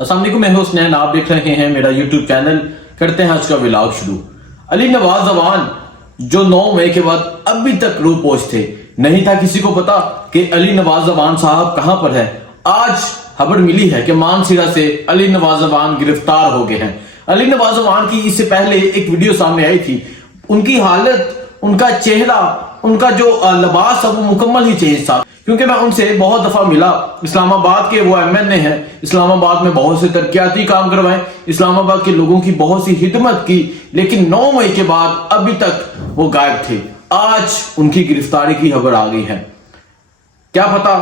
अस्सलाम वालेकुम, मैं हूं हुसनैन। आप देख रहे हैं मेरा यूट्यूब चैनल। करते हैं आज का व्लॉग शुरू। अली नवाज अवान जो 9 मई के बाद अभी तक रूपोश थे, नहीं था किसी को पता कि अली नवाज अवान साहब कहां पर है। आज खबर मिली है कि मानसरा से अली नवाज अवान गिरफ्तार हो गए हैं। अली नवाज अवान की इससे पहले एक वीडियो सामने आई थी। उनकी हालत, उनका चेहरा, उनका जो लिबास था वो मुकम्मल ही चेंज था। क्योंकि मैं उनसे बहुत दफा मिला। इस्लामाबाद के वो MNA हैं, इस्लामाबाद में बहुत से तरक्याती काम करवाए, इस्लामाबाद के लोगों की बहुत सी खिदमत की, लेकिन 9 मई के बाद अभी तक वो गायब थे। आज उनकी गिरफ्तारी की खबर आ गई है। क्या पता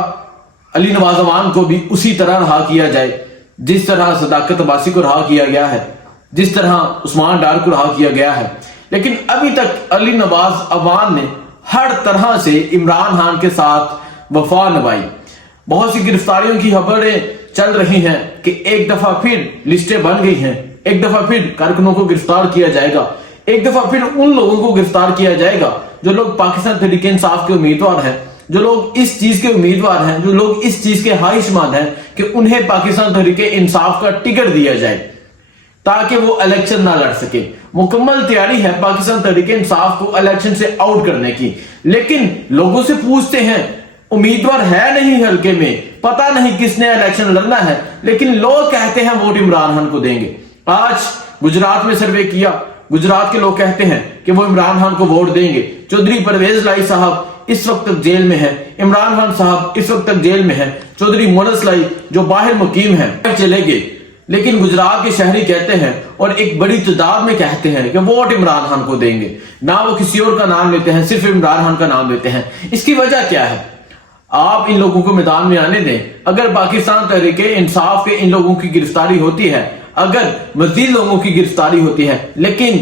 अली नवाज अवान को भी उसी तरह रहा किया जाए जिस तरह सदाकत अब्बासी को रहा किया गया है, जिस तरह उस्मान डार को रहा किया गया है। लेकिन अभी तक अली नवाज अवान ने हर तरह से इमरान खान के साथ वफा निभाई। बहुत सी गिरफ्तारियों की खबरें चल रही हैं कि एक दफा फिर लिस्टें बन गई हैं, एक दफा फिर कारकुनों को गिरफ्तार किया जाएगा, एक दफा फिर उन लोगों को गिरफ्तार किया जाएगा जो लोग पाकिस्तान तहरीक इंसाफ के उम्मीदवार हैं, जो लोग इस चीज के उम्मीदवार हैं, जो लोग इस चीज के ख्वाहिशमंद हैं कि उन्हें पाकिस्तान तहरीक इंसाफ का टिकट दिया जाए ताकि वो इलेक्शन ना लड़ सके। मुकम्मल तैयारी है पाकिस्तान तहरीक इंसाफ को इलेक्शन से आउट करने की। लेकिन लोगों से पूछते हैं, उम्मीदवार है नहीं हल्के में, पता नहीं किसने इलेक्शन लड़ना है, लेकिन लोग कहते हैं वोट इमरान खान को देंगे। आज गुजरात में सर्वे किया, गुजरात के लोग कहते हैं कि वो इमरान खान को वोट देंगे। चौधरी परवेज लाई साहब इस वक्त तक जेल में है, इमरान खान साहब इस वक्त तक जेल में है, चौधरी मोनस लाई जो बाहर मुकीम है चले गए। लेकिन गुजरात के शहरी कहते हैं और एक बड़ी तादाद में कहते हैं कि वोट इमरान खान को देंगे। ना वो किसी और का नाम लेते हैं, सिर्फ इमरान खान का नाम लेते हैं। इसकी वजह क्या है? आप इन लोगों को मैदान में आने दें। अगर पाकिस्तान तहरीक इंसाफ के इन लोगों की गिरफ्तारी होती है, अगर मजीद लोगों की गिरफ्तारी होती है, लेकिन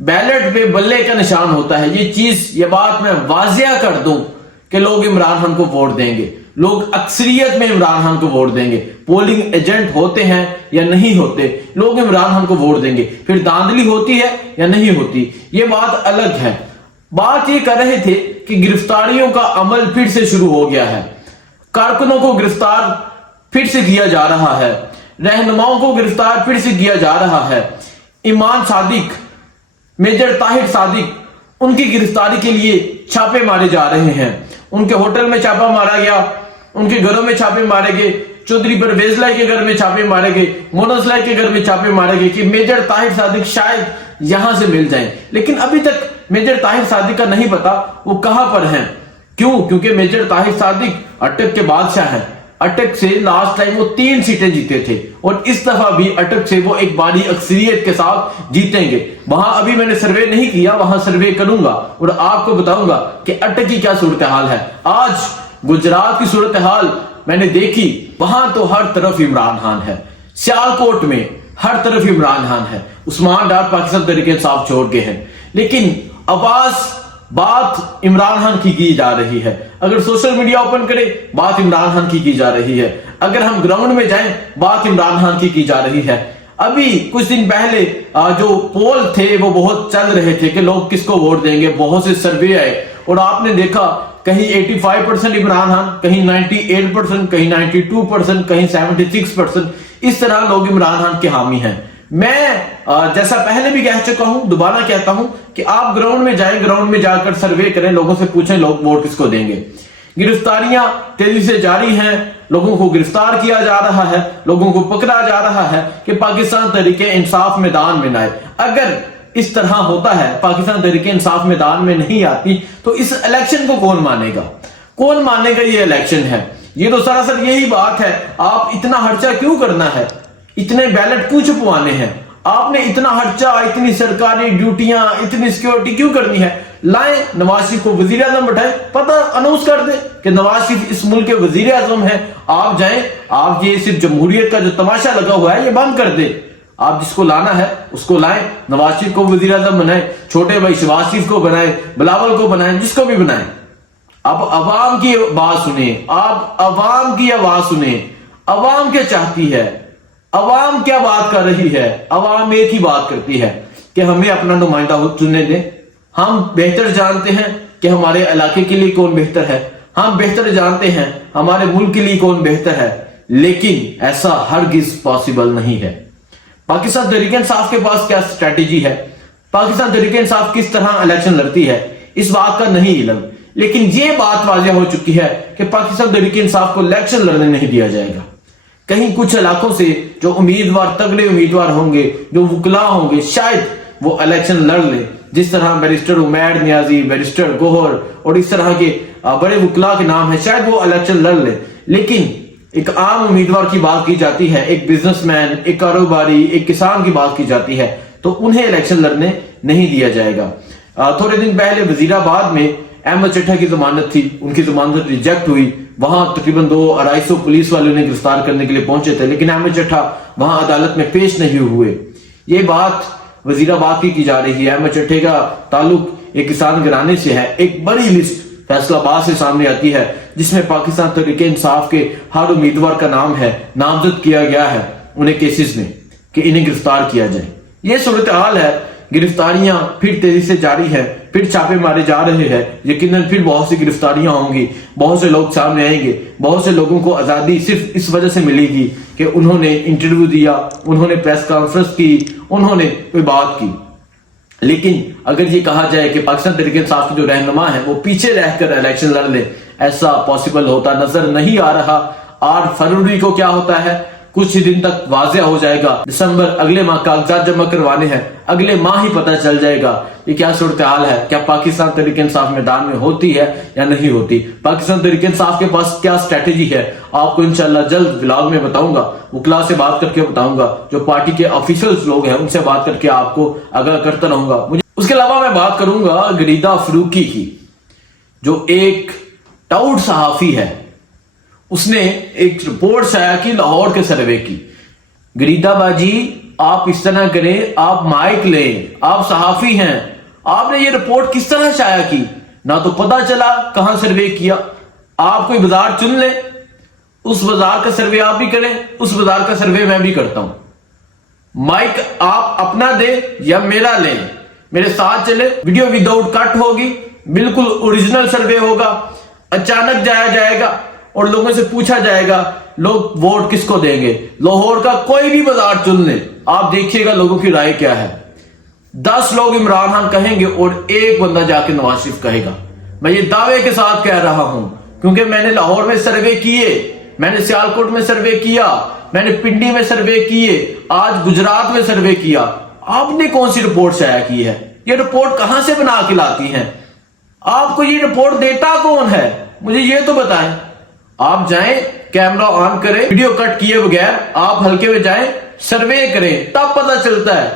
बैलेट पे बल्ले का निशान होता है, ये बात मैं वाजिया कर दूं कि लोग इमरान खान को वोट देंगे, लोग अक्सरियत में इमरान खान को वोट देंगे। पोलिंग एजेंट होते हैं या नहीं होते, लोग इमरान खान को वोट देंगे। फिर धांधली होती है या नहीं होती, ये बात अलग है। बात ये कर रहे थे कि गिरफ्तारियों का अमल फिर से शुरू हो गया है, कारकुनों को गिरफ्तार फिर से किया जा रहा है, रहनुमाओं को गिरफ्तार फिर से किया जा रहा है। ईमान सादिक, मेजर ताहिर सादिक, उनकी गिरफ्तारी के लिए छापे मारे जा रहे हैं। उनके होटल में छापा मारा गया, उनके घरों में छापे मारे गए, चौधरी परवेज लाई के घर में छापे मारे गए, मोनस लाई के घर में छापे मारे गए कि मेजर ताहिर सादिक शायद यहां से मिल जाएं। लेकिन अभी तक मेजर ताहिर सादिक का नहीं पता वो कहां पर हैं। क्यों? क्योंकि मेजर ताहिर सादिक अटक के बादशाह हैं। अटक से लास्ट टाइम वो 3 सीटें जीते थे और इस दफा भी अटक से वो एक बड़ी अक्सरियत के साथ जीतेंगे। वहां अभी मैंने सर्वे नहीं किया, वहां सर्वे करूंगा और आपको बताऊंगा कि अटक की क्या सूरत हाल है। आज गुजरात की सूरत हाल मैंने देखी, वहां तो हर तरफ इमरान खान है। सियालकोट में हर तरफ इमरान खान है। उस्मान डार पाकिस्तान तहरीक इंसाफ छोड़ गए हैं, लेकिन आवाज बात इमरान खान की जा रही है। अगर सोशल मीडिया ओपन करें, बात इमरान खान की जा रही है। अगर हम ग्राउंड में जाएं, बात इमरान खान की जा रही है। अभी कुछ दिन पहले जो पोल थे वो बहुत चल रहे थे कि लोग किसको वोट देंगे। बहुत से सर्वे आए और आपने देखा कहीं 85% इमरान खान, कहीं 98%, कहीं 92%, कहीं 76%। इस तरह लोग इमरान खान के हामी हैं। मैं जैसा पहले भी कह चुका हूं, दोबारा कहता हूं कि आप ग्राउंड में जाएं, ग्राउंड में जाकर सर्वे करें, लोगों से पूछें लोग वोट किसको देंगे। गिरफ्तारियां तेजी से जारी हैं, लोगों को गिरफ्तार किया जा रहा है, लोगों को पकड़ा जा रहा है कि पाकिस्तान तहरीक इंसाफ मैदान में आए। अगर इस तरह होता है, पाकिस्तान तहरीक इंसाफ मैदान में नहीं आती, तो इस इलेक्शन को कौन मानेगा? कौन मानेगा ये इलेक्शन है? ये तो सरासर यही बात है। आप इतना खर्चा क्यों करना है? इतने बैलेट क्यों छुपवाने हैं? आपने इतना खर्चा, इतनी सरकारी ड्यूटियां, इतनी सिक्योरिटी क्यों करनी है? लाएं नवाज शरीफ को वजीर आजम बैठाएं, पता अनाउंस कर दे कि नवाज शरीफ इस मुल्क के वजीर आजम है। आप जाएं, आप ये सिर्फ जमहूरियत का जो तमाशा लगा हुआ है ये बंद कर दे। आप जिसको लाना है उसको लाएं, नवाज शरीफ को वजीर आजम बनाएं, छोटे भाई शहबाज शरीफ को बनाएं, बिलावल को बनाएं, जिसको भी बनाएं। आप अवाम की बात सुने, आप अवाम की आवाज सुने। अवाम क्या चाहती है? अवाम क्या बात कर रही है? अवाम एक ही बात करती है कि हमें अपना नुमाइंदा चुनने दें। हम बेहतर जानते हैं कि हमारे इलाके के लिए कौन बेहतर है, हम बेहतर जानते हैं हमारे मुल्क के लिए कौन बेहतर है। लेकिन ऐसा हरगिज पॉसिबल नहीं है। पाकिस्तान तहरीक इंसाफ के पास क्या स्ट्रेटेजी है, पाकिस्तान तहरीक इंसाफ किस तरह इलेक्शन लड़ती है, इस बात का नहीं इल्म, लेकिन ये बात वाज़ेह हो चुकी है कि पाकिस्तान तहरीक इंसाफ को इलेक्शन लड़ने नहीं दिया जाएगा। कहीं कुछ इलाकों से जो उम्मीदवार, तगड़े उम्मीदवार होंगे, जो वकला होंगे, शायद वो इलेक्शन लड़ ले, जिस तरह बैरिस्टर उमैर नियाजी, बैरिस्टर गोहर और इस तरह के बड़े वकला के नाम है, शायद वो इलेक्शन लड़ ले। लेकिन एक आम उम्मीदवार की बात की जाती है, एक बिजनेसमैन, एक कारोबारी, एक किसान की बात की जाती है, तो उन्हें इलेक्शन लड़ने नहीं दिया जाएगा। थोड़े दिन पहले वजीराबाद में अहमद चट्टा की जमानत थी, उनकी जमानत रिजेक्ट हुई। वहां तकरीबन 200-250 पुलिस वाले उन्हें गिरफ्तार करने के लिए पहुंचे थे, लेकिन अहमद चट्टा वहां अदालत में पेश नहीं हुए। ये बात वजीराबाद की जा रही है। अहमद चट्टे का ताल्लुक एक किसान घराने से है। एक बड़ी लिस्ट फैसलाबाद से सामने आती है जिसमें पाकिस्तान तहरीक इंसाफ के हर उम्मीदवार का नाम है, नामजद किया गया है उन्हें केसेस में कि इन्हें गिरफ्तार किया जाए। ये सूरत हाल है। गिरफ्तारियां फिर तेजी से जारी है, फिर छापे मारे जा रहे हैं। यकीनन फिर बहुत सी गिरफ्तारियां होंगी, बहुत से लोग सामने आएंगे, बहुत से लोगों को आजादी सिर्फ इस वजह से मिलेगी कि उन्होंने इंटरव्यू दिया, उन्होंने प्रेस कॉन्फ्रेंस की, उन्होंने कोई बात की। लेकिन अगर ये कहा जाए कि पाकिस्तान तहरीक इंसाफ की जो रहनुमा है वो पीछे रहकर इलेक्शन लड़ ले, ऐसा पॉसिबल होता नजर नहीं आ रहा। 8 फरवरी को क्या होता है कुछ ही दिन तक वाज़ेह हो जाएगा। दिसंबर अगले माह कागजात जमा करवाने हैं, अगले माह ही पता चल जाएगा ये क्या सूरत हाल है। क्या पाकिस्तान तहरीक इंसाफ मैदान में होती है या नहीं होती, पाकिस्तान तहरीक इंसाफ के पास क्या स्ट्रेटेजी है, आपको इंशाल्लाह जल्द व्लॉग में बताऊंगा। वकला से बात करके बताऊंगा, जो पार्टी के ऑफिशियल्स लोग हैं उनसे बात करके आपको आगाह करता रहूंगा। उसके अलावा मैं बात करूंगा गरीदा फरूकी की, जो एक टाउट सहाफी है। उसने एक रिपोर्ट शाया की लाहौर के सर्वे की। गरीदा बाजी आप इस तरह करें, आप माइक लें, आप सहाफी हैं, आपने ये रिपोर्ट किस तरह शाया की, ना तो पता चला कहां सर्वे किया। आप कोई बाजार चुन लें, उस बाजार का सर्वे आप भी करें, उस बाजार का सर्वे मैं भी करता हूं। माइक आप अपना दे या मेरा लें, मेरे साथ चले, वीडियो विदाउट कट होगी, बिल्कुल ओरिजिनल सर्वे होगा। अचानक जाया जाएगा और लोगों से पूछा जाएगा लोग वोट किसको देंगे। लाहौर का कोई भी बाजार चुन ले, आप देखिएगा लोगों की राय क्या है। 10 लोग इमरान खान कहेंगे और एक बंदा जाके नवाज शरीफ कहेगा। मैं ये दावे के साथ कह रहा हूं क्योंकि मैंने लाहौर में सर्वे किए, मैंने सियालकोट में सर्वे किया, मैंने पिंडी में सर्वे किए, आज गुजरात में सर्वे किया। आपने कौन सी रिपोर्ट शाया की है, ये रिपोर्ट कहां से बना के लाती हैं, आपको ये रिपोर्ट देता कौन है, मुझे ये तो बताएं। आप जाएं, कैमरा ऑन करें, वीडियो कट किए बगैर आप हल्के में जाएं, सर्वे करें, तब पता चलता है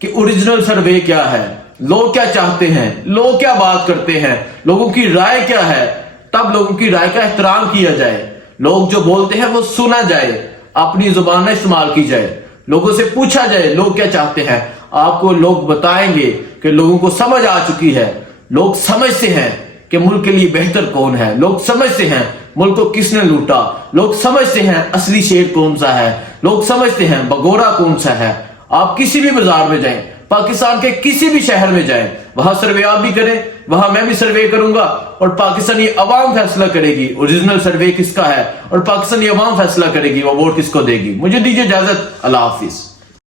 कि ओरिजिनल सर्वे क्या है, लोग क्या चाहते हैं, लोग क्या बात करते हैं, लोगों की राय क्या है। तब लोगों की राय का एहतराम किया जाए, लोग जो बोलते हैं वो सुना जाए, अपनी जुबान इस्तेमाल की जाए, लोगों से पूछा जाए लोग क्या चाहते हैं। आपको लोग बताएंगे कि लोगों को समझ आ चुकी है, लोग समझते हैं कि मुल्क के लिए बेहतर कौन है, लोग समझते हैं मुल्क को किसने लूटा, लोग समझते हैं असली शेर कौन सा है, लोग समझते हैं भगोड़ा कौन सा है। आप किसी भी बाजार में जाएं, पाकिस्तान के किसी भी शहर में जाएं, वहां सर्वे आप भी करें, वहां मैं भी सर्वे करूंगा और पाकिस्तानी अवाम फैसला करेगी ओरिजिनल सर्वे किसका है और पाकिस्तानी अवाम फैसला करेगी वो वोट किसको देगी। मुझे दीजिए इजाजत, अल्लाह हाफिज।